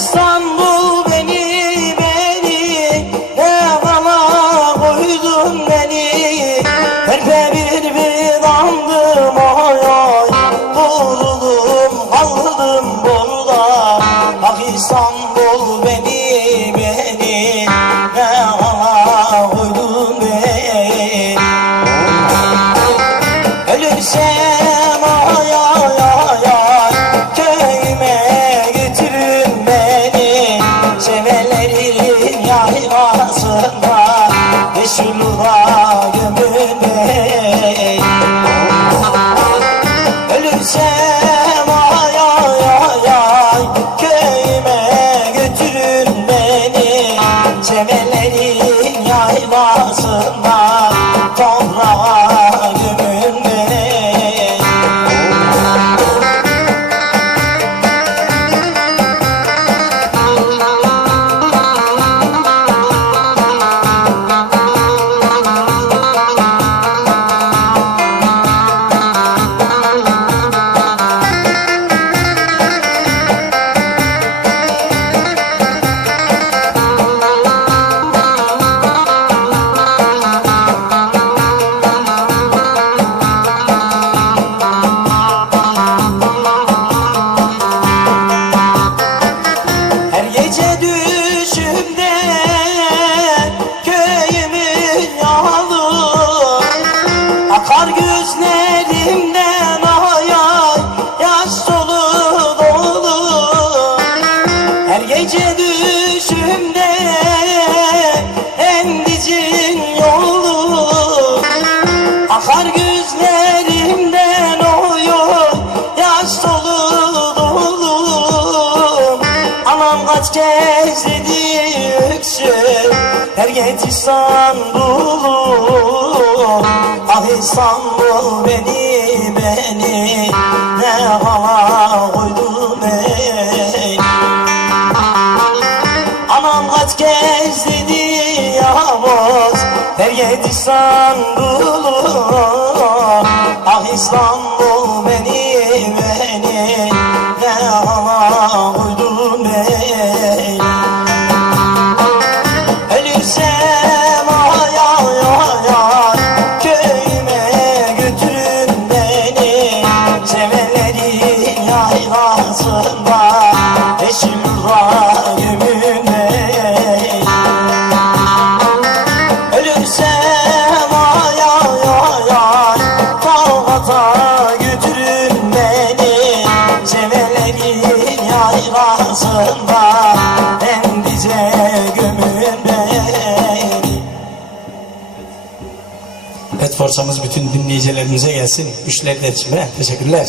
İstanbul beni beni ne Devama koydun beni. Allah. 结局。gezdi yüksün Her geç İstanbul'u Ah İstanbul beni beni. Ne hala koydun ey Anam kaç kez dedi yavuz Her geç İstanbul'u Ah İstanbul parçamız bütün dinleyicilerimize gelsin. Güçler iletişime. Teşekkürler.